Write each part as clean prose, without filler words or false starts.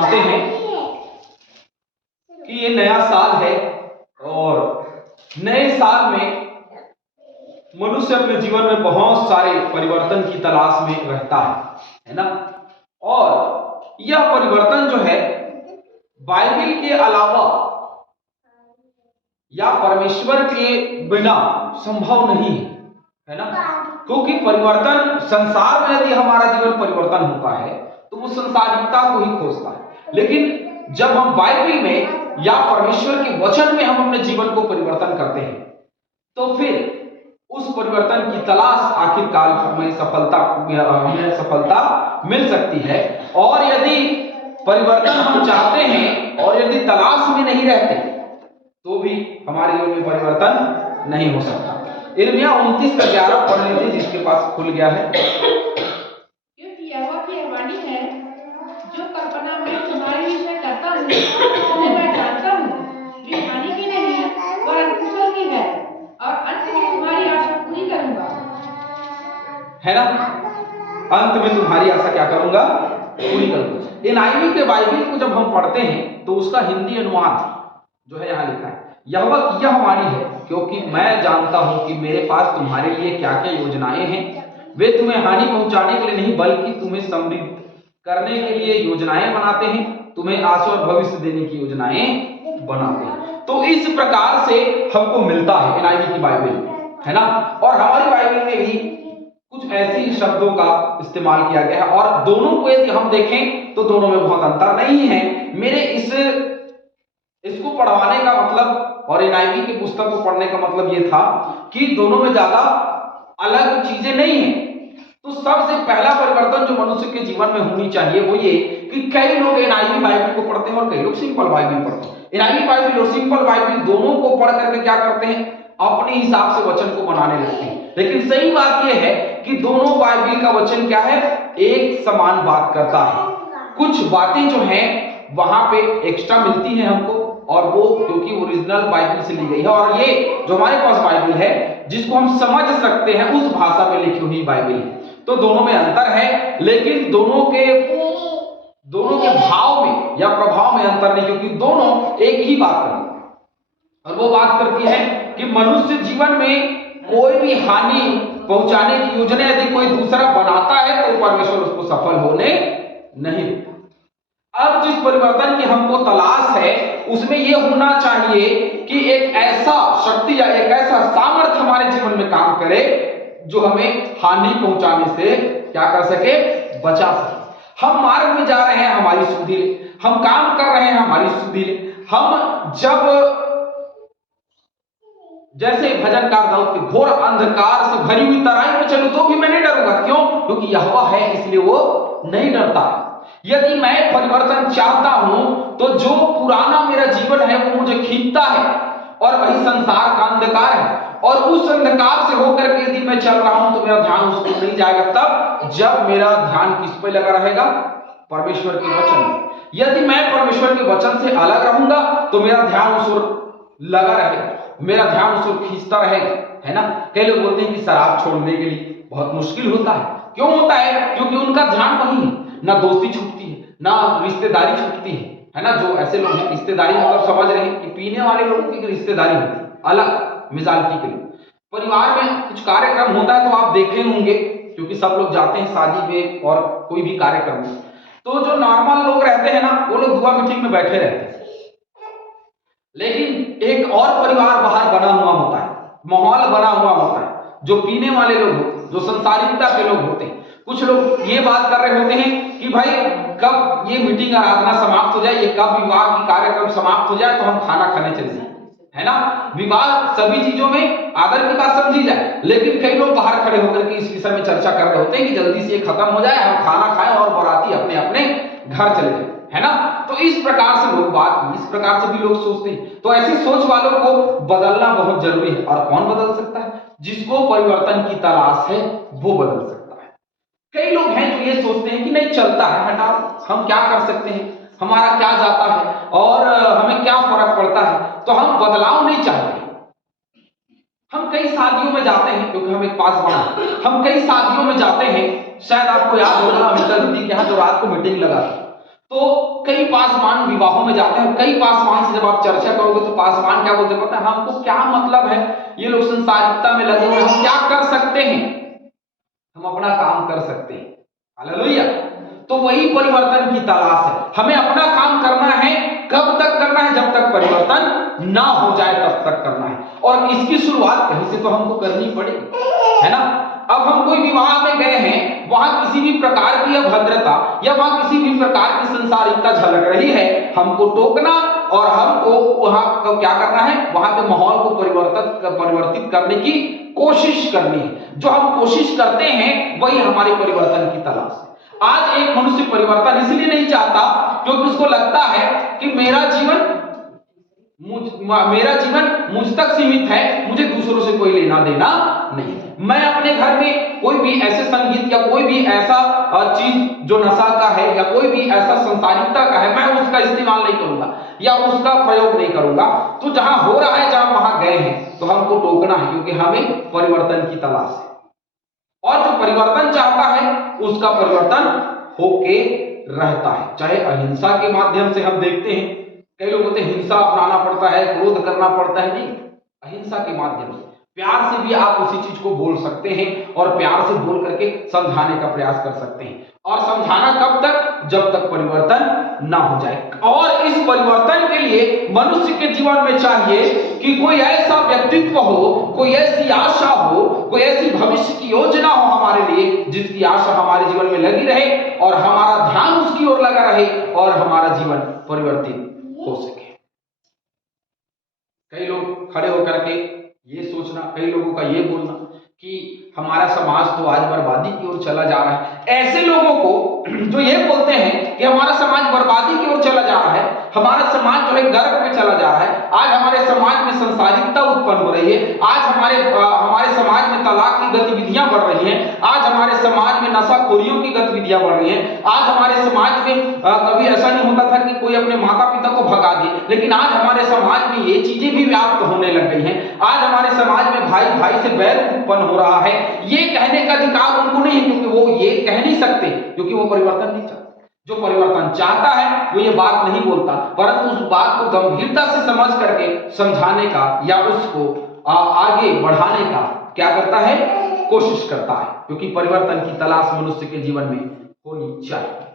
चाहते हैं कि ये नया साल है और नए साल में मनुष्य अपने जीवन में बहुत सारे परिवर्तन की तलाश में रहता है ना। और यह परिवर्तन जो है बाइबल के अलावा या परमेश्वर के बिना संभव नहीं है ना। क्योंकि परिवर्तन संसार में यदि हमारा जीवन परिवर्तन होता है तो वो संसारिकता को ही खोजता है, लेकिन जब हम बाइबल में या परमेश्वर के वचन में हम अपने जीवन को परिवर्तन करते हैं तो फिर उस परिवर्तन की तलाश आखिरकार हमें सफलता मिल सकती है। और यदि परिवर्तन हम चाहते हैं और यदि तलाश में नहीं रहते तो भी हमारे जीवन में परिवर्तन नहीं हो सकता। यिर्मयाह 29:11 पढ़ लीजिए, जिसके पास खुल गया है। क्योंकि यहोवा की यह वाणी है, जो कल्पना मैं तुम्हारे विषय करता हूँ उन्हें मैं जानता हूँ, वे हानि की नहीं वरन कुशल की है, और अंत में तुम्हारी आशा पूरी करूंगा। है ना, अंत में तुम्हारी आशा क्या करूंगा, पूरी करूंगा। NIV के बाइबल को जब हम पढ़ते हैं तो उसका हिंदी अनुवाद जो है यहाँ लिखा है, यहोवा की यह वाणी है, क्योंकि मैं जानता हूं कि मेरे पास तुम्हारे लिए क्या क्या योजनाएं हैं, वे तुम्हें हानि पहुंचाने के लिए नहीं बल्कि तुम्हें समृद्ध करने के लिए योजनाएं बनाते हैं, तुम्हें आशा और भविष्य देने की योजनाएं बनाते हैं। तो इस प्रकार से हमको मिलता है NIV की बाइबल, है ना। और हमारी बाइबल में भी कुछ ऐसी शब्दों का इस्तेमाल किया गया है, और दोनों को यदि हम देखें तो दोनों में बहुत अंतर नहीं है। मेरे इसको पढ़वाने का मतलब और NIV की पुस्तक को पढ़ने का मतलब ये था कि दोनों में ज्यादा अलग चीजें नहीं है। तो सबसे पहला परिवर्तन जो मनुष्य के जीवन में होनी चाहिए वो ये कि कई लोग NIV बाइबल को पढ़ते हैं और कई लोग सिंपल बाइबल पढ़ते हैं। NIV बाइबल और सिंपल बाइबल दोनों को पढ़ करके क्या करते हैं, अपने हिसाब से वचन को बनाने लगते हैं। लेकिन सही बात यह है कि दोनों बाइबल का वचन क्या है, एक समान बात करता है। कुछ बातें जो हैं वहां पे एक्स्ट्रा मिलती हैं हमको, और वो क्योंकि ओरिजिनल बाइबल से ली गई है, और ये जो हमारे पास बाइबल है जिसको हम समझ सकते हैं उस भाषा में लिखी हुई बाइबल है। तो दोनों में अंतर है, लेकिन दोनों के भाव में या प्रभाव में अंतर नहीं, क्योंकि दोनों एक ही बात करती है। और वो बात करती है कि मनुष्य जीवन में कोई भी हानि पहुंचाने की योजना यदि कोई दूसरा बनाता है तो परमेश्वर उसको सफल होने नहीं देता। अब जिस परिवर्तन की हमको तलाश है उसमें यह होना चाहिए कि एक ऐसा शक्ति या एक ऐसा सामर्थ्य हमारे जीवन में काम करे जो हमें हानि पहुंचाने से क्या कर सके, बचा सके। हम मार्ग में जा रहे हैं, हमारी सुधि ले, हम काम कर रहे हैं, हमारी सुधि ले। हम जब जैसे भजनकार दाऊद के घोर अंधकार से भरी हुई तराई में चलूं तो भी मैं नहीं डरूंगा। क्यों? क्योंकि यहोवा है, इसलिए वो नहीं डरता। यदि मैं परिवर्तन चाहता हूं तो जो पुराना मेरा जीवन है वो मुझे खींचता है, और वही संसार का अंधकार है, और उस अंधकार से होकर के यदि मैं चल रहा हूं तो मेरा ध्यान उस पर नहीं जाएगा। तब जब मेरा ध्यान किस पे लगा रहेगा, परमेश्वर के वचन में। यदि मैं परमेश्वर के वचन से अलग रहूंगा तो मेरा ध्यान उस ओर लगा रहेगा, मेरा ध्यान उस ओर खींचता रहेगा, है ना। कई लोग बोलते हैं कि शराब छोड़ने के लिए बहुत मुश्किल होता है। क्यों होता है? क्योंकि उनका ध्यान वही है, ना दोस्ती छूटती है, ना रिश्तेदारी छूटती है ना। जो ऐसे लोग हैं, रिश्तेदारी मतलब समझ रहे हैं कि पीने वाले लोगों की रिश्तेदारी होती है अलग मिजाल्टी के लोग। परिवार में कुछ कार्यक्रम होता है तो आप देखे होंगे, क्योंकि सब लोग जाते हैं शादी में और कोई भी कार्यक्रम में, तो जो नॉर्मल लोग रहते हैं ना वो लोग दुआ मीटिंग में बैठे रहते हैं। लेकिन एक और परिवार बाहर बना हुआ होता है, माहौल बना हुआ होता है, जो पीने वाले लोग होते हैं, जो संसारिकता के लोग होते हैं। कुछ लोग ये बात कर रहे होते हैं कि भाई कब ये मीटिंग आराधना समाप्त हो जाए, ये कब विवाह की कार्यक्रम समाप्त हो जाए तो हम खाना खाने चले जाए, है ना। विवाह सभी चीजों में आदर की बात समझी जाए, लेकिन कई लोग बाहर खड़े होकर के इस विषय में चर्चा कर रहे होते हैं कि जल्दी से ये खत्म हो जाए, हम खाना खाएं और बाराती अपने अपने घर चले जाए, है ना। तो इस प्रकार से भी लोग सोचते हैं। तो ऐसी सोच वालों को बदलना बहुत जरूरी है। और कौन बदल सकता है? जिसको परिवर्तन की तलाश है वो बदल सकता है। कई लोग हैं जो ये सोचते हैं कि नहीं चलता है, हटाओ, हम क्या कर सकते हैं, हमारा क्या जाता है और हमें क्या फर्क पड़ता है, तो हम बदलाव नहीं चाहते। हम कई शादियों में जाते हैं, क्योंकि हम एक पास बना, हम कई शादियों में जाते हैं। शायद आपको याद होगा अमिता दीदी के यहाँ जो रात को मीटिंग लगा, तो कई पासवान विवाहों में जाते हैं, कई पासवान से जब आप चर्चा करोगे तो पासवान क्या बोलते हैं पता है, हमको क्या मतलब है, ये लोग संसारिकता में लगे हुए, हम क्या कर सकते हैं, हम अपना काम कर सकते हैं। हालेलुया। तो वही परिवर्तन की तलाश है, हमें अपना काम करना है। कब तक करना है? जब तक परिवर्तन ना हो जाए तब तक करना है, और इसकी शुरुआत कहीं से तो हमको करनी पड़ेगी, है ना। अब हम कोई विवाह में गए हैं, वहां किसी भी प्रकार की अभद्रता या वहां किसी भी प्रकार की संसारिकता झलक रही है, हमको टोकना और हमको वहां को क्या करना है, वहां के माहौल को परिवर्तित करने की कोशिश करनी है। जो हम कोशिश करते हैं वही हमारे परिवर्तन की तलाश है। आज एक मनुष्य परिवर्तन इसलिए नहीं चाहता क्योंकि उसको लगता है कि मेरा जीवन मुझ तक सीमित है, मुझे दूसरों से कोई लेना देना नहीं। मैं अपने घर में कोई भी ऐसे संगीत या कोई भी ऐसा चीज जो नशा का है या कोई भी ऐसा संसारिकता का है, मैं उसका इस्तेमाल नहीं करूंगा या उसका प्रयोग नहीं करूंगा। तो जहां हो रहा है, जहां वहां गए हैं, तो हमको टोकना है क्योंकि हमें परिवर्तन की तलाश है। और जो परिवर्तन चाहता है उसका परिवर्तन होके रहता है, चाहे अहिंसा के माध्यम से। हम देखते हैं कई लोग बोलते हैं हिंसा अपनाना पड़ता है, क्रोध करना पड़ता है, नहीं, अहिंसा के माध्यम से प्यार से भी आप उसी चीज को बोल सकते हैं और प्यार से बोल करके समझाने का प्रयास कर सकते हैं। और समझाना कब तक? जब तक परिवर्तन ना हो जाए। और इस परिवर्तन के लिए मनुष्य के जीवन में चाहिए कि कोई ऐसा व्यक्तित्व हो, कोई ऐसी आशा हो, कोई ऐसी भविष्य की योजना हो हमारे लिए, जिसकी आशा हमारे जीवन में लगी रहे और हमारा ध्यान उसकी ओर लगा रहे और हमारा जीवन परिवर्तित हो सके। कई लोग खड़े होकर के ये सोचना, कई लोगों का ये बोलना कि हमारा समाज तो आज बर्बादी की ओर चला जा रहा है। ऐसे लोगों को जो ये बोलते हैं कि हमारा समाज बर्बादी की ओर चला जा रहा है, हमारा समाज जो है गर्क में चला जा रहा है, आज हमारे समाज में संसारिकता उत्पन्न हो रही है, आज हमारे समाज में तलाक की गतिविधियां बढ़ रही हैं, आज हमारे समाज में नशाखोरियों की गतिविधियां बढ़ रही हैं, आज हमारे समाज में कभी ऐसा नहीं होता था कि कोई अपने माता पिता को भगा दे, लेकिन आज हमारे समाज में ये चीजें भी व्याप्त होने लग गई हैं। आज हमारे समाज में भाई भाई से बैर उत्पन्न हो रहा है। ये कहने का अधिकार उनको नहीं, क्योंकि वो ये कह नहीं सकते, क्योंकि वो परिवर्तन नहीं चाहते। जो परिवर्तन चाहता है वो ये बात नहीं बोलता, परंतु उस बात को गंभीरता से समझ करके समझाने का या उसको आगे बढ़ाने का क्या करता है, कोशिश करता है, क्योंकि परिवर्तन की तलाश मनुष्य के जीवन में होनी चाहिए।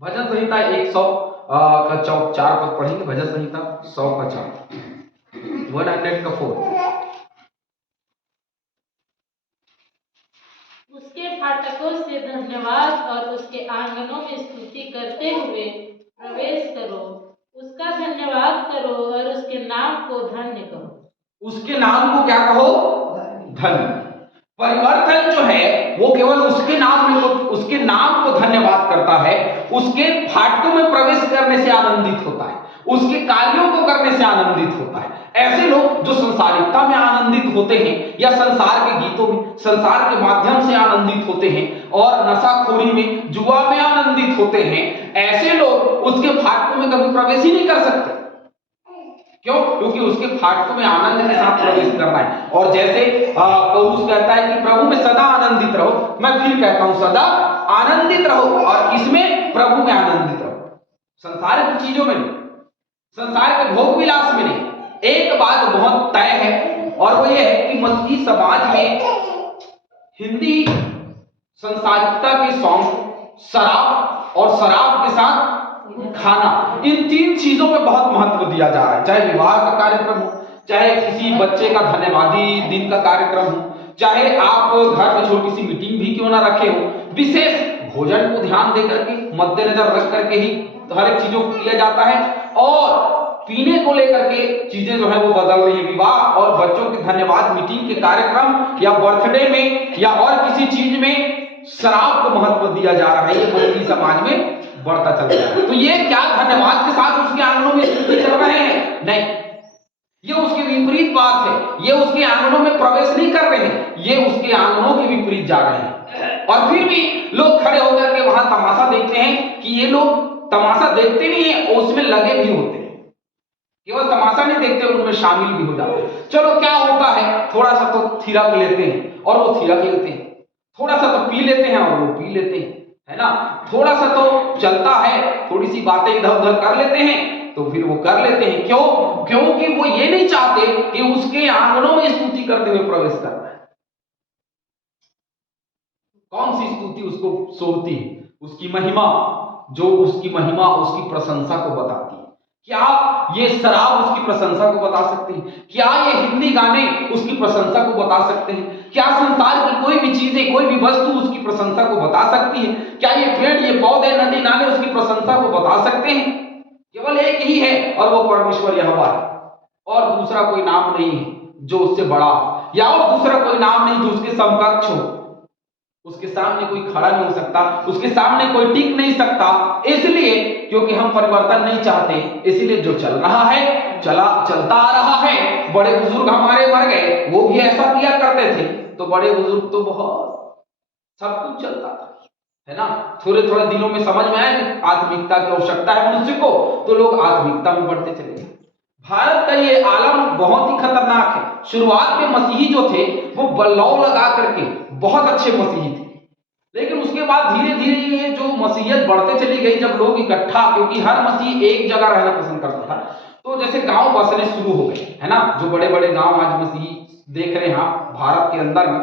भजन संहिता 100 का 4 पद पढ़ेंगे। भजन संहिता 100 का 4, 100 का 4। उसके फाटकों से धन्यवाद और उसके आंगनों में स्तुति करते हुए प्रवेश करो। उसका धन्यवाद करो और उसके नाम को धन्य कहो। उसके नाम को क्या कहो? धन्य। परिवर्तन जो है वो केवल उसके नाम को धन्यवाद करता है, उसके फाटकों में प्रवेश करने से आनंदित होता है, उसके कार्यों को करने से आनंदित होता है। ऐसे लोग जो संसारिकता में आनंदित होते हैं या संसार के गीतों में, संसार के माध्यम से आनंदित होते हैं और नशाखोरी में, जुआ में आनंदित होते हैं, ऐसे लोग उसके फाटकों में कभी प्रवेश ही नहीं कर सकते। क्यों? क्योंकि उसके फाटकों में आनंद के साथ प्रवेश करना है। और जैसे पौलुस कहता है कि प्रभु में सदा आनंदित रहो, मैं फिर कहता हूं सदा आनंदित रहो। और इसमें प्रभु में आनंदित रहो, संसार की चीजों में नहीं, संसार के भोग विलास में नहीं। एक बात बहुत तय है और वो ये है कि मसीही समाज में हिंदी संसारिकता के सॉन्ग, शराब और शराब के साथ खाना, इन 3 चीजों पे बहुत महत्व दिया जा रहा है। चाहे विवाह का कार्यक्रम हो, चाहे किसी बच्चे का धन्यवादी दिन का कार्यक्रम हो, चाहे आप घर में छोटी सी मीटिंग भी क्यों ना रखे हो, विशेष भोजन को ध्यान देकर के, मद्देनजर रख करके ही हर एक चीजों को किया जाता है। और पीने को लेकर के चीजें जो है वो बदल रही है। विवाह और बच्चों के धन्यवाद मीटिंग के कार्यक्रम या बर्थडे में या और किसी चीज में शराब को महत्व दिया जा रहा है, ये मसीही समाज में बढ़ता चल रहा है। तो ये क्या धन्यवाद के साथ उसके आंगनों में स्तुति कर रहे हैं? नहीं, ये उसके विपरीत बात है। ये उसके आंगनों में प्रवेश नहीं कर रहे हैं, ये उसके आंगनों के विपरीत जा रहे हैं। और फिर भी लोग खड़े होकर के वहां तमाशा देखते हैं कि ये लोग तमाशा देखते नहीं है और उसमें लगे भी होते हैं। केवल तमाशा नहीं देखते, उनमें शामिल भी हो जाते हैं। चलो क्या होता है, थोड़ा सा तो थिरक लेते हैं और वो थिरक लेते हैं, थोड़ा सा तो पी लेते हैं और वो पी लेते हैं, है ना। थोड़ा सा तो चलता है, थोड़ी सी बातें इधर उधर कर लेते हैं तो फिर वो कर लेते हैं। क्यों? क्योंकि वो ये नहीं चाहते कि उसके आंगनों में स्तुति करते हुए प्रवेश कर रहा है। कौन सी स्तुति उसको सोहती है? उसकी महिमा, जो उसकी महिमा उसकी प्रशंसा को बताती है। क्या ये शराब उसकी प्रशंसा को बता सकते हैं? क्या ये हिंदी गाने उसकी प्रशंसा को बता सकते हैं? क्या संसार की कोई भी चीजें, कोई भी वस्तु उसकी प्रशंसा को बता सकती है? क्या ये पेड़, ये पौधे, नदी नाले उसकी प्रशंसा को बता सकते हैं? केवल एक ही है और वो परमेश्वर यहोवा है, और दूसरा कोई नाम नहीं है जो उससे बड़ा हो, या और दूसरा कोई नाम नहीं जो उसके समकक्ष हो। उसके सामने कोई खड़ा नहीं हो सकता, उसके सामने कोई टिक नहीं सकता। इसलिए क्योंकि हम परिवर्तन नहीं चाहते, इसलिए जो चल रहा है चलता आ रहा है। बड़े बुजुर्ग हमारे मर गए, वो भी ऐसा किया करते थे। तो बड़े बुजुर्ग तो बहुत सब कुछ चलता था, है ना। थोड़े थोड़े दिनों में समझ में आया कि आत्मिकता की आवश्यकता है मनुष्य को, तो लोग आत्मिकता में बढ़ते चले गए। भारत का ये आलम बहुत ही खतरनाक है। शुरुआत में मसीही जो थे वो बल्लौ लगा करके बहुत अच्छे मसीही थे, लेकिन उसके बाद धीरे धीरे ये जो मसीहियत बढ़ते चली गई, जब लोग इकट्ठा, क्योंकि हर मसीह एक जगह रहना पसंद करता था, तो जैसे गांव बसने शुरू हो गए, है ना। जो बड़े बड़े गांव आज मसीही देख रहे हैं आप भारत के अंदर में,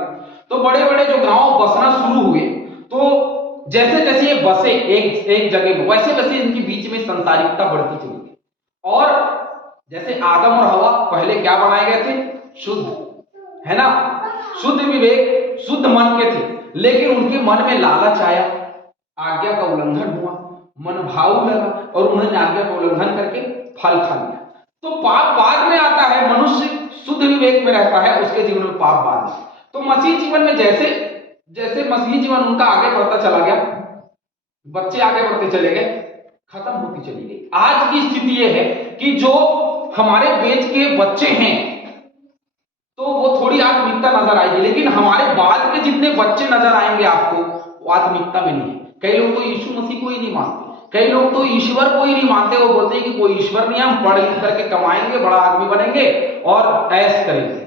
तो बड़े बड़े जो गांव बसना शुरू हुए, तो जैसे जैसे ये बसे एक जगह में, वैसे वैसे इनके बीच में संसारिकता बढ़ती चली गई। और जैसे आदम और हवा पहले क्या बनाए गए थे? शुद्ध, है ना, शुद्ध विवेक, शुद्ध मन के थे, लेकिन उनके मन में लालच आया, आज्ञा का उल्लंघन हुआ, मन भाव लगा और उन्होंने आज्ञा का उल्लंघन करके फल खा लिया। तो पाप बाद में आता है। मनुष्य शुद्ध विवेक में रहता है, उसके जीवन में पाप बाद में। तो मसीह जीवन में जैसे जैसे मसीही जीवन उनका आगे बढ़ता चला गया, बच्चे आगे बढ़ते चले गए, खत्म होती चली गई। आज की स्थिति यह है कि जो हमारे बेच के बच्चे हैं तो वो थोड़ी आत्मिकता नजर आएगी, लेकिन हमारे बाद के जितने बच्चे नजर आएंगे आपको, वो आत्मिकता में नहीं है। कई लोग तो यीशु मसीह को ही नहीं मानते, कई लोग तो ईश्वर को ही नहीं मानते। वो बोलते हैं कि कोई ईश्वर नहीं, हम पढ़ लिख करके कमाएंगे, बड़ा आदमी बनेंगे और ऐश करेंगे।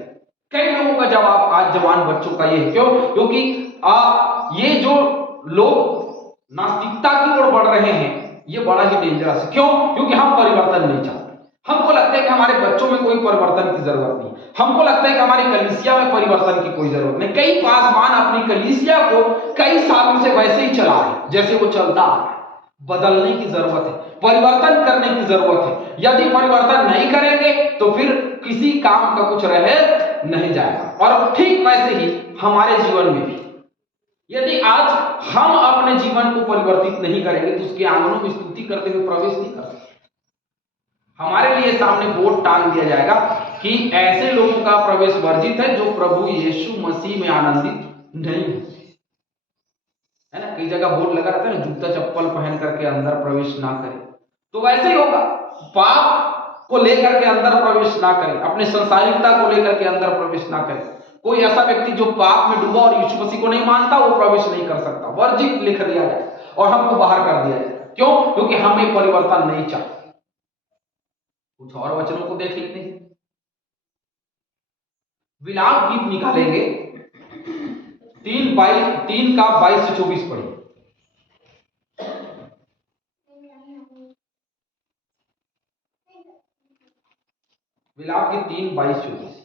कई लोगों का जवाब आज जवान बच्चों का ये है। क्यों? क्योंकि ये जो लोग नास्तिकता की ओर बढ़ रहे हैं, ये बड़ा ही डेंजरस है। क्यों? क्योंकि हम परिवर्तन नहीं चाहते। हमको लगता है कि हमारे बच्चों में कोई परिवर्तन की जरूरत नहीं, हमको लगता है कि हमारी कलीसिया में परिवर्तन की कोई जरूरत नहीं। कई पासवान अपनी कलीसिया को कई सालों से वैसे ही चला रहे जैसे वो चलता आ रहा है। बदलने की जरूरत है, परिवर्तन करने की जरूरत है। यदि परिवर्तन नहीं करेंगे तो फिर किसी काम का कुछ रह नहीं जाएगा। और ठीक वैसे ही हमारे जीवन में भी, यदि आज हम अपने जीवन को परिवर्तित नहीं करेंगे तो उसके आंगनों में स्तुति करते हुए प्रवेश नहीं कर सकते। हमारे लिए सामने बोर्ड टांग दिया जाएगा कि ऐसे लोगों का प्रवेश वर्जित है जो प्रभु यीशु मसीह में आनंदित नहीं होते, है ना। कई जगह बोर्ड लगा रहता है ना, जूता चप्पल पहन करके अंदर प्रवेश ना करें। तो वैसे ही होगा, पाप को लेकर के अंदर प्रवेश ना करें, अपने संसारिकता को लेकर के अंदर प्रवेश ना करें। कोई ऐसा व्यक्ति जो पाप में डूबा और यीशु मसीह को नहीं मानता, वो प्रवेश नहीं कर सकता, वर्जित लिख दिया जाए और हमको बाहर कर दिया जाए। क्यों? क्योंकि हमें परिवर्तन नहीं चाहते। कुछ और वचनों को देख लेते हैं। विलाप गीत निकालेंगे 3 का 22 से 24 पढ़िए। विलाप गीत 3, 22, 24।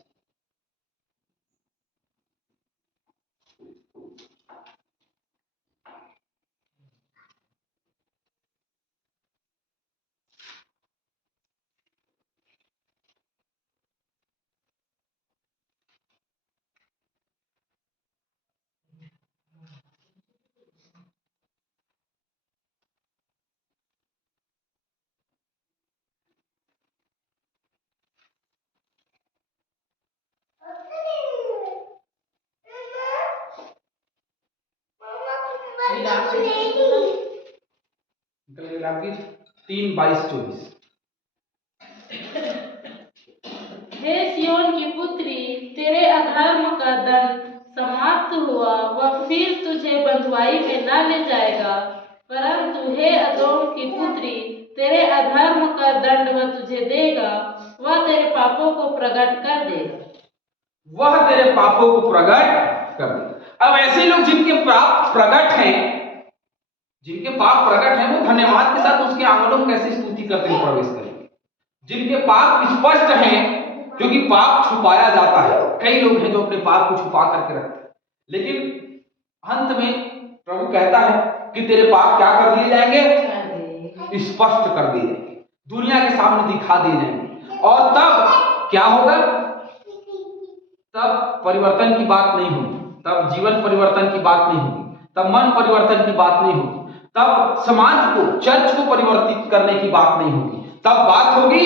विलाप गीत 3, 22, 24। हे सियोन की पुत्री, तेरे अधर्म का दंड समाप्त हुआ, वह फिर तुझे बंधुआई में न ले जाएगा। परंतु हे अदोम की पुत्री, तेरे अधर्म का दंड वह तुझे देगा, वह तेरे पापों को प्रकट कर देगा। वह तेरे पापों को प्रकट कर देगा। अब ऐसे लोग जिनके पाप प्रकट हैं, जिनके पाप प्रकट हैं वो धन्यवाद के साथ उसके आंगनों में कैसे स्तुति करते हुए प्रवेश करेंगे। जिनके पाप स्पष्ट हैं, क्योंकि पाप छुपाया जाता है, कई लोग हैं जो अपने पाप को छुपा करके रखते हैं, लेकिन अंत में प्रभु कहता है कि तेरे पाप क्या कर दिए जाएंगे, स्पष्ट कर दिए जाएंगे, दुनिया के सामने दिखा दिए जाएंगे। और तब क्या होगा, तब परिवर्तन की बात नहीं होगी, तब जीवन परिवर्तन की बात नहीं होगी, तब मन परिवर्तन की बात नहीं होगी, तब समाज को, चर्च को परिवर्तित करने की बात नहीं होगी, तब बात होगी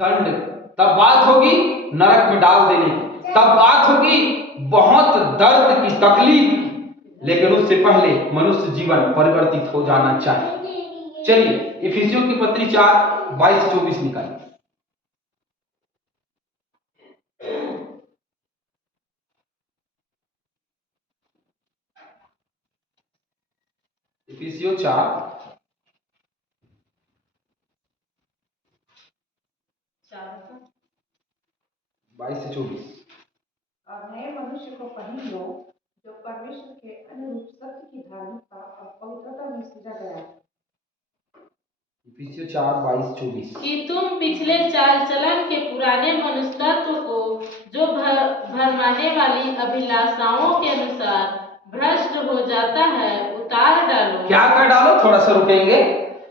दंड, तब बात होगी नरक में डाल देने की, तब बात होगी बहुत दर्द की, तकलीफ की। लेकिन उससे पहले मनुष्य जीवन परिवर्तित हो जाना चाहिए। चलिए इफिसियों की पत्री 4:22-24 निकालिए। इफिसियों 4:22-24। और नए मनुष्य को पहन लो, जो परमेश्वर के अनुरूप सत्य की धार्मिकता और पवित्रता में सजा गया है। इफिसियों 4:22-24। कि तुम पिछले चाल चलन के पुराने मनुष्यत्व को, जो भरमाने वाली अभिलाषाओं के अनुसार भ्रष्ट हो जाता है, उतार डालो। क्या कर डालो, थोड़ा सा रुकेंगे।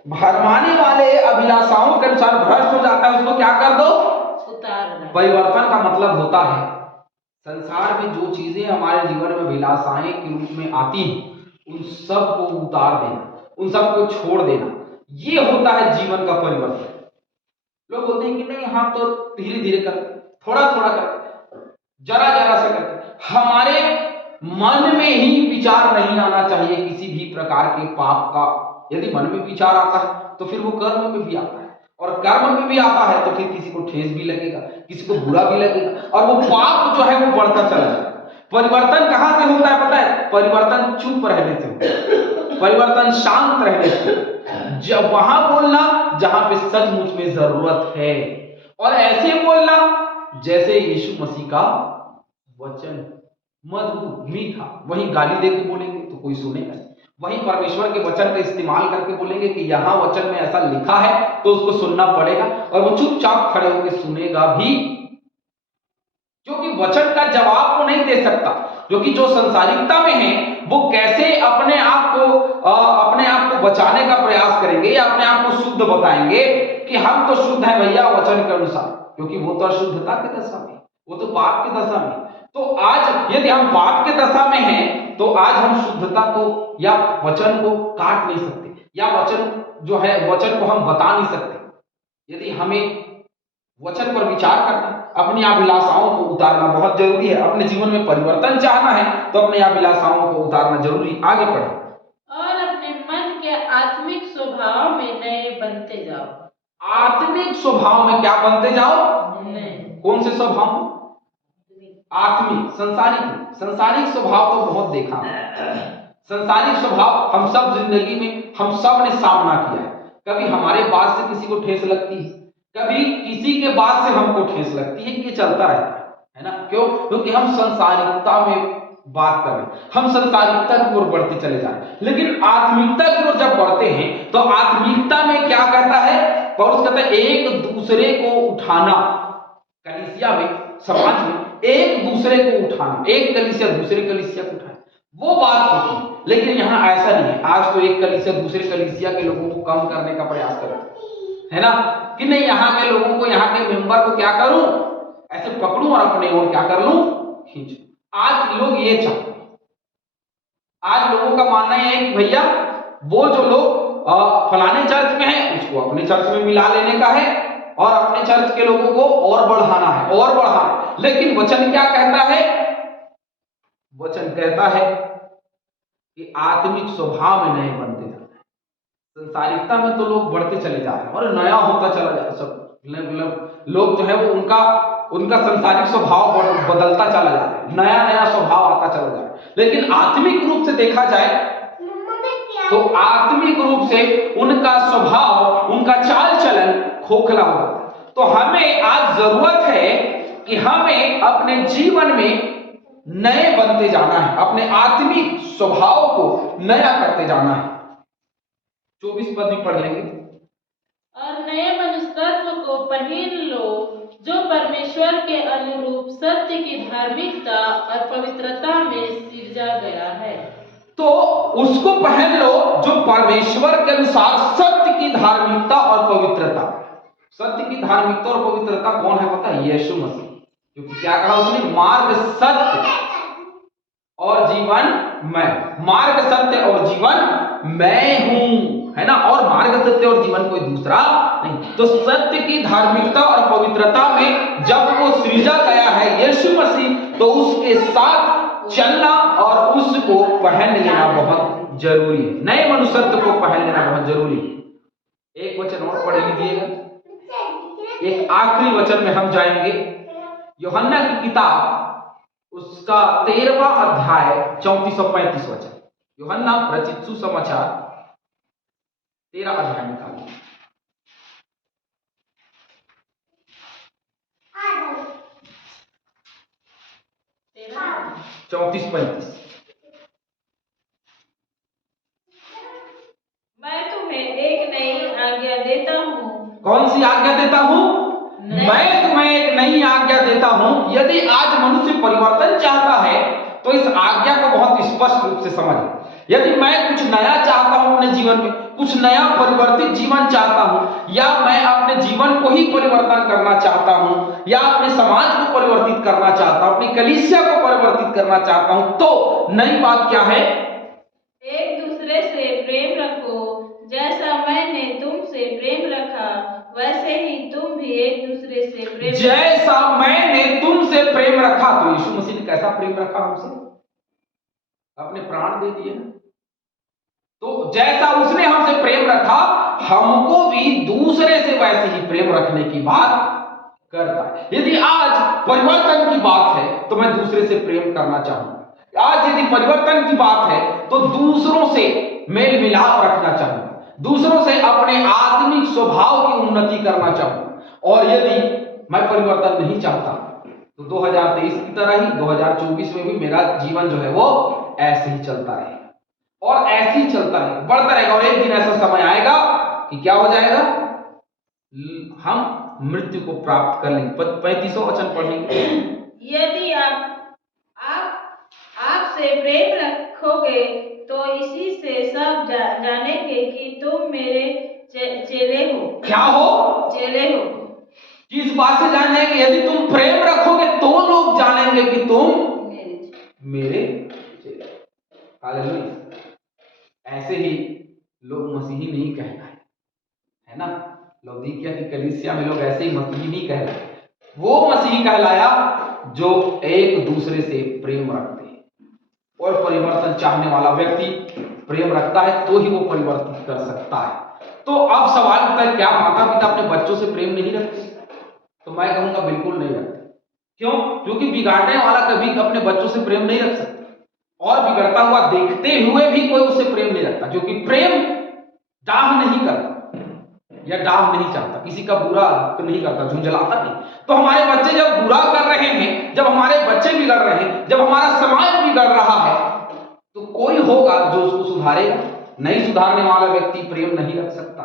भरमाने वाले अभिलाषाओं के अनुसार भ्रष्ट हो जाता है, उसको क्या कर दो, उतार डालो। परिवर्तन का मतलब होता है संसार में जो चीजें हमारे जीवन में अभिलाषाएं के रूप में आती हैं उन सब को उतार देना, उन सब को छोड़ देना, ये होता है जीवन का परिवर्तन। लोग बोलते हैं कि नहीं हम तो धीरे धीरे कर, थोड़ा थोड़ा कर, जरा जरा से कर। हमारे मन में ही विचार नहीं आना चाहिए किसी भी प्रकार के पाप का। यदि मन में विचार आता है तो फिर वो कर्म में भी आता है, और कर्म में भी आता है तो फिर किसी को ठेस भी लगेगा, किसी को बुरा भी लगेगा, और वो पाप जो है वो बढ़ता चला जाएगा। परिवर्तन कहां से होता है पता है, परिवर्तन चुप रहने से होता है, परिवर्तन शांत रहने से, जब वहां बोलना जहां पे सचमुच में जरूरत है, और ऐसे बोलना जैसे यीशु मसीह का वचन मधुर मीठा। वहीं गाली देके बोलेंगे तो कोई सुनेगा, वहीं परमेश्वर के वचन का इस्तेमाल करके बोलेंगे कि यहाँ वचन में ऐसा लिखा है तो उसको सुनना पड़ेगा, और वो चुपचाप खड़े होकर सुनेगा भी, क्योंकि वचन का जवाब वो नहीं दे सकता। क्योंकि जो संसारिकता में है वो कैसे अपने आप को बचाने का प्रयास करेंगे या अपने आप को शुद्ध बताएंगे कि हम तो शुद्ध हैं भैया वचन के अनुसार, क्योंकि वो तो अशुद्धता की दशा में, वो तो पाप की दशा में। तो आज यदि हम पाप के दशा में हैं तो आज हम शुद्धता को या वचन को काट नहीं सकते, या वचन जो है वचन को हम बता नहीं सकते। यदि हमें वचन पर विचार करना, अपनी अभिलाषाओं को उतारना बहुत जरूरी है। अपने जीवन में परिवर्तन चाहना है तो अपनी अभिलाषाओं को उतारना जरूरी। आगे बढ़े। और अपने मन के आत्मिक स्वभाव में नए बनते जाओ। आत्मिक स्वभाव में क्या बनते जाओ, कौन से स्वभाव, आत्मिक। संसारिक स्वभाव तो बहुत देखा है। संसारिक स्वभाव हम सब जिंदगी में हम सब ने सामना किया है। कभी हमारे बात से किसी को ठेस लगती है, कभी किसी के बात से हमको ठेस लगती है, ये चलता रहता है ना। क्यों? क्योंकि हम संसारिकता में बात कर रहे हैं, हम संसारिकता की ओर बढ़ते चले जा रहे हैं। लेकिन आत्मिकता की ओर जब बढ़ते हैं तो आत्मिकता में क्या कहता है पौलुस, कहता है एक दूसरे को उठाना। कलीसिया में, समाज में एक दूसरे को उठाना, एक कलीसिया दूसरे कलीसिया को उठाना, वो बात होती है। लेकिन यहाँ ऐसा नहीं है। आज तो एक कलीसिया दूसरे कलीसिया के लोगों को कम करने का प्रयास कर रहा है ना, कि नहीं यहाँ के लोगों को, यहाँ के मेंबर को क्या करूं, ऐसे पकड़ूं और अपने ओर क्या कर लूं, खींच। आज लोग ये चाहते हैं। आज लोगों का मानना है कि भैया वो जो लोग फलाने चर्च में है उसको अपने चर्च में मिला लेने का है, और अपने चर्च के लोगों को और बढ़ाना है, और बढ़ाना है। लेकिन वचन क्या कहता है, वचन कहता है कि आत्मिक स्वभाव में नए बनते जाना है। संसारिकता में तो लोग बढ़ते चले जा रहे हैं और नया होता चला जा रहा है। सब लोग जो है वो उनका संसारिक स्वभाव बदलता चला जा रहा है, नया नया स्वभाव आता चला जा रहा है। लेकिन आत्मिक रूप से देखा जाए तो आत्मिक रूप से उनका स्वभाव, उनका चाल चलन खोखला हो जाता है। तो हमें आज जरूरत है कि हमें अपने जीवन में नए बनते जाना है, अपने आत्मिक स्वभाव को नया करते जाना है। 24 पद भी पढ़ लेंगे। और नए मनुष्यत्व को पहन लो, जो परमेश्वर के अनुरूप सत्य की धार्मिकता और पवित्रता में सिरजा गया है। तो उसको पहन लो जो परमेश्वर के अनुसार सत्य की धार्मिकता और पवित्रता। सत्य की धार्मिकता और पवित्रता कौन है पता है? यीशु मसीह। क्योंकि क्या कहा उसने? मार्ग, सत्य और जीवन मैं। मार्ग, सत्य और जीवन मैं हूं, है ना। और मार्ग, सत्य और जीवन कोई दूसरा नहीं। तो सत्य की धार्मिकता और पवित्रता में जब वो सृजा गया है यीशु मसीह, तो उसके साथ चलना और उसको पहन लेना बहुत जरूरी है। नए मनुष्यत्व को पहन लेना बहुत जरूरी है। एक वचन और पढ़ लीजिएगा, एक आखिरी वचन में हम जाएंगे। यूहन्ना की किताब उसका 13वां अध्याय 34 और 35 वचन। यूहन्ना रचित सुसमाचार 13 अध्याय निकालिए। 34-35। मैं तुम्हें एक नई आज्ञा देता हूँ। कौन सी आज्ञा देता हूं? मैं तुम्हें एक नई आज्ञा देता हूं। यदि आज मनुष्य परिवर्तन चाहता है तो इस आज्ञा को बहुत स्पष्ट रूप से समझें। यदि मैं कुछ नया चाहता हूं अपने जीवन में, कुछ नया परिवर्तित जीवन चाहता हूं, या मैं अपने जीवन को ही परिवर्तन करना चाहता हूं, या अपने समाज को परिवर्तित करना चाहता हूं, अपनी कलीसिया को परिवर्तित करना चाहता हूं, तो नई बात क्या है? एक दूसरे से प्रेम रखो, जैसा मैंने तुमसे प्रेम रखा वैसे ही तुम भी एक दूसरे से प्रेम। जैसा मैंने तुमसे प्रेम रखा। तो यीशु मसीह ने कैसा प्रेम रखा हमसे? अपने प्राण दे दिए। तो जैसा उसने हमसे प्रेम रखा, हमको भी दूसरे से वैसे ही प्रेम रखने की बात करता है। यदि आज परिवर्तन की बात है तो मैं दूसरे से प्रेम करना चाहूंगा। आज यदि परिवर्तन की बात है तो दूसरों से मेल मिलाप रखना चाहूंगा, दूसरों से अपने आत्मिक स्वभाव की उन्नति करना चाहूंगा। और यदि मैं परिवर्तन नहीं चाहता तो 2023 की तरह ही 2024 में भी मेरा जीवन जो है वो ऐसे ही चलता रहेगा और ऐसे ही चलता रहेगा, बढ़ता रहेगा। और एक दिन ऐसा समय आएगा कि क्या हो जाएगा? हम मृत्यु को प्राप्त कर लेंगे। 35वां वचन पढ़ेंगे। यदि आपसे प्रेम रखोगे तो इसी से सब जानेंगे कि तुम मेरे चेले हो। क्या हो? चेले हो। किस बात से जानेंगे? यदि तुम प्रेम रखोगे तो लोग जानेंगे कि तुम मेरे चेले। हालेलुया। ऐसे ही लोग मसीही नहीं कहलाए, है ना। लौदीकिया की कलीसिया में लोग ऐसे ही मसीही नहीं कहलाए। वो मसीही कहलाया जो एक दूसरे से प्रेम रखते हैं। और परिवर्तन चाहने वाला व्यक्ति प्रेम रखता है तो ही वो परिवर्तित कर सकता है। तो अब सवाल उठता है, क्या माता पिता अपने बच्चों से प्रेम नहीं रखते? तो मैं कहूंगा बिल्कुल नहीं रखते। क्यों? क्योंकि बिगाड़ने वाला कभी अपने बच्चों से प्रेम नहीं रख सकता, और बिगड़ता हुआ देखते हुए भी कोई उससे प्रेम नहीं रखता। क्योंकि प्रेम डाह नहीं करता या डाह नहीं चाहता, किसी का बुरा नहीं करता, झुंझलाता नहीं। तो हमारे बच्चे जब बुरा कर रहे हैं, जब हमारे बच्चे बिगड़ रहे हैं, जब हमारा समाज बिगड़ रहा है, तो कोई होगा जो उसको सुधारेगा। नहीं सुधारने वाला व्यक्ति प्रेम नहीं रख सकता।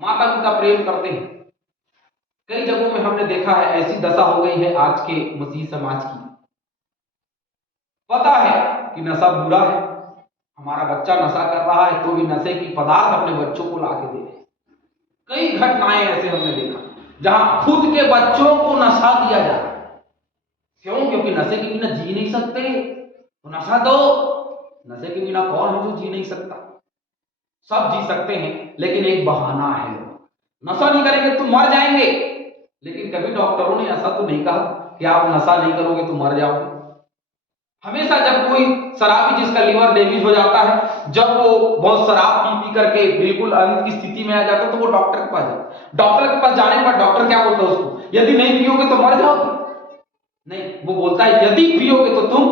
माता पिता प्रेम करते हैं। कई जगहों में हमने देखा है ऐसी दशा हो गई है आज के मसीह समाज की। पता है कि नशा बुरा है, हमारा बच्चा नशा कर रहा है तो भी नशे की पदार्थ अपने बच्चों को ला के दे रहे हैं। कई घटनाएं ऐसे हमने देखा जहां खुद के बच्चों को नशा दिया जा रहा है। क्यों? क्योंकि नशे के बिना जी नहीं सकते, तो नशा दो। नशे के बिना कौन है जो जी नहीं सकता? सब जी सकते हैं, लेकिन एक बहाना है। नशा नहीं करेंगे तो मर जाएंगे, लेकिन कभी डॉक्टरों ने ऐसा तो नहीं कहा कि आप नशा नहीं करोगे तो मर जाओगे। हमेशा जब कोई शराबी जिसका लीवर डैमेज हो जाता है, जब वो बहुत शराब पी करके बिल्कुल अंत की स्थिति में आ जाता है, तो वो डॉक्टर के पास जाता है। डॉक्टर के पास जाने पर डॉक्टर क्या बोलता है उसको? यदि नहीं पियोगे तो मर जाओगे। नहीं, वो बोलता है यदि पियोगे तो तुम।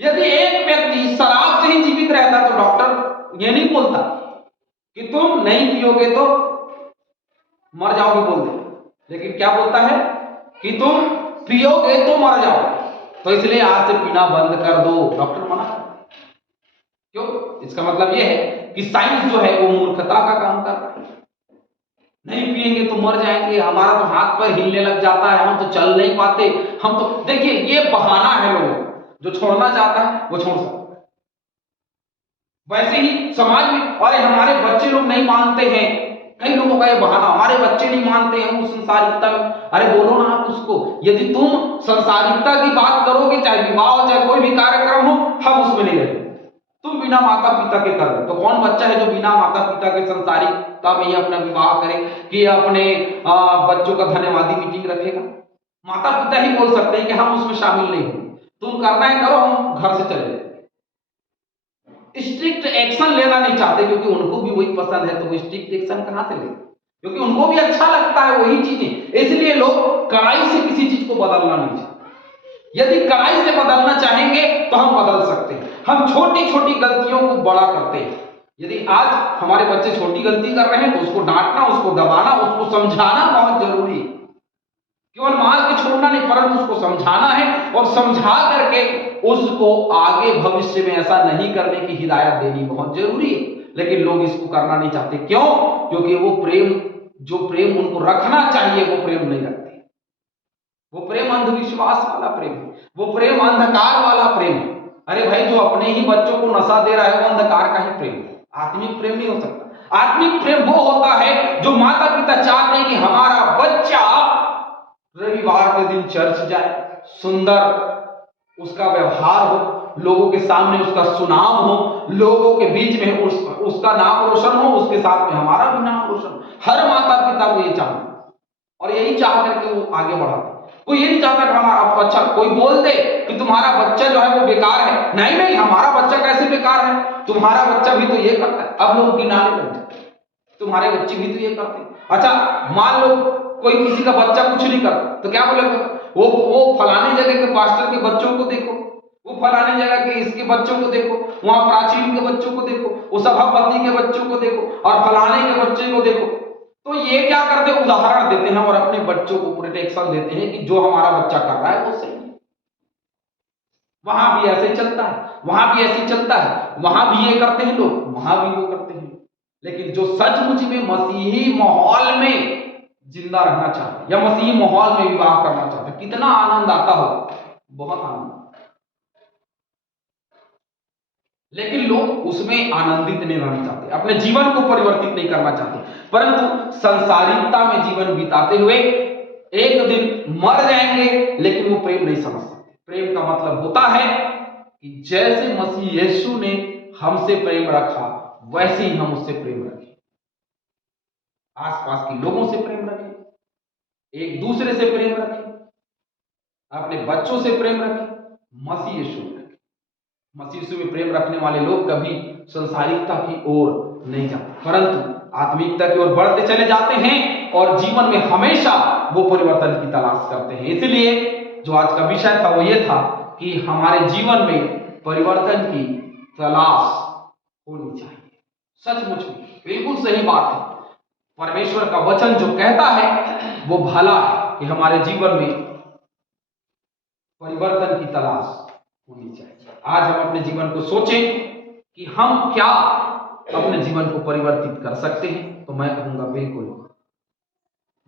यदि एक व्यक्ति शराब से ही जीवित रहता तो डॉक्टर ये नहीं बोलता कि तुम नहीं पियोगे तो मर जाओगे, बोल दे। लेकिन क्या बोलता है कि तुम पियोगे तो मर जाओगे। तो इसलिए आज से पीना बंद कर दो, डॉक्टर मना कर। क्यों? इसका मतलब यह है कि साइंस जो है वो मूर्खता का काम कर रहा है। नहीं पिएंगे तो मर जाएंगे, हमारा तो हाथ पैर हिलने लग जाता है, हम तो चल नहीं पाते, हम तो, देखिए ये बहाना है लोगों, जो छोड़ना चाहता है वो छोड़ सकता है। वैसे ही समाज में, अरे हमारे बच्चे लोग नहीं मानते हैं, कई लोगों का ये बहाना, हमारे बच्चे नहीं मानते हैं, वो संसारिकता में, अरे बोलो ना आप उसको, यदि तुम संसारिकता की बात करोगे, चाहे विवाह हो चाहे कोई भी कार्यक्रम हो, हम उसमें नहीं रहेंगे। तुम बिना माता पिता के कर रहे, तो कौन बच्चा है जो बिना माता पिता के संसारिकता में ही अपना विवाह करे, कि अपने बच्चों का धन्यवादी मीटिंग रखेगा? माता पिता ही बोल सकते हैं कि हम उसमें शामिल नहीं होंगे, तुम करना है करो, हम घर से चले जाए। स्ट्रिक्ट एक्शन लेना नहीं चाहते, क्योंकि उनको भी वही पसंद है, तो वो स्ट्रिक्ट एक्शन कहां से ले, क्योंकि उनको भी अच्छा लगता है वही चीजें, इसलिए लोग कड़ाई से किसी चीज को बदलना नहीं चाहते। यदि कड़ाई से बदलना चाहेंगे तो हम बदल सकते हैं। हम छोटी छोटी गलतियों को बड़ा करते हैं। यदि आज हमारे बच्चे छोटी गलती कर रहे हैं तो उसको डांटना, उसको दबाना, उसको समझाना बहुत जरूरी है। केवल मार के छोड़ना नहीं, परंतु उसको समझाना है, और समझा करके उसको आगे भविष्य में ऐसा नहीं करने की हिदायत देनी बहुत जरूरी है। लेकिन लोग इसको करना नहीं चाहते। क्यों? क्योंकि वो प्रेम, जो प्रेम उनको रखना चाहिए, वो प्रेम नहीं रखते। वो प्रेम अंधविश्वास वाला प्रेम है, वो प्रेम अंधकार वाला प्रेम है। अरे भाई, जो अपने ही बच्चों को नशा दे रहा है वो अंधकार का ही प्रेम है, आत्मिक प्रेम नहीं हो सकता। आत्मिक प्रेम वो होता है जो माता पिता चाहते हैं कि हमारा बच्चा रविवार के दिन चर्च जाए, सुंदर उसका व्यवहार हो, लोगों के सामने उसका सुनाम हो, लोगों के बीच में उसका नाम रोशन हो, उसके साथ में हमारा भी नाम रोशन। हर माता पिता को ये चाहते और यही चाह करके वो आगे बढ़ाते। कोई ये नहीं चाहता कि हमारा बच्चा, कोई बोल दे कि तुम्हारा बच्चा जो है वो बेकार है, नहीं नहीं, हमारा बच्चा कैसे बेकार है, तुम्हारा बच्चा भी तो ये करता है। अब लोग गिनाने लग जाते, तुम्हारे बच्चे भी तो ये करते हैं। अच्छा, मान लो कोई किसी का बच्चा कुछ नहीं करता, तो क्या बोलेगा, वो फलाने जगह के पास्टर के बच्चों को देखो, वो फलाने जगह के इसके बच्चों को देखो, वहां प्राचीन के बच्चों को देखो, वो सभापति के बच्चों को देखो, और फलाने के बच्चे को देखो। तो ये क्या करते हैं, उदाहरण देते हैं और अपने बच्चों को प्रोटेक्शन देते हैं कि जो हमारा बच्चा कर रहा है वो सही है। वहां भी ऐसे चलता है, वहां भी ऐसे चलता है, वहां भी ये करते हैं लोग, वहां भी वो करते हैं। लेकिन जो सचमुच में मसीही माहौल में जिंदा रहना चाहते या मसीही माहौल में विवाह करना चाहते, कितना आनंद आता हो, बहुत आनंद। लेकिन लोग उसमें आनंदित नहीं रहना चाहते, अपने जीवन को परिवर्तित नहीं करना चाहते, परंतु संसारिकता में जीवन बिताते हुए एक दिन मर जाएंगे, लेकिन वो प्रेम नहीं समझ सकते। प्रेम का मतलब होता है कि जैसे मसीह यीशु ने हमसे प्रेम रखा, वैसे ही हम उससे प्रेम रखें। आसपास के लोगों से प्रेम रखें, एक दूसरे से प्रेम रखें, अपने बच्चों से प्रेम रखें, मसीह यीशु में। मसीह यीशु में प्रेम रखने वाले लोग कभी संसारिकता की ओर नहीं जाते, परंतु आत्मिकता की ओर बढ़ते चले जाते हैं और जीवन में हमेशा वो परिवर्तन की तलाश करते हैं। इसलिए जो आज का विषय था वो ये था कि हमारे जीवन में परिवर्तन की तलाश होनी चाहिए। सचमुच में बिल्कुल सही बात है। परमेश्वर का वचन जो कहता है वो भला है कि हमारे जीवन में परिवर्तन की तलाश होनी चाहिए। आज हम अपने जीवन को सोचें कि हम क्या अपने जीवन को परिवर्तित कर सकते हैं, तो मैं कहूंगा बिल्कुल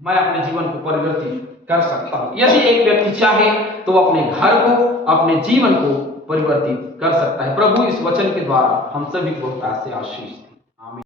मैं अपने जीवन को परिवर्तित कर सकता हूं। यदि एक व्यक्ति चाहे तो अपने घर को, अपने जीवन को परिवर्तित कर सकता है। प्रभु इस वचन के द्वारा हम सभी को बहुत से आशीष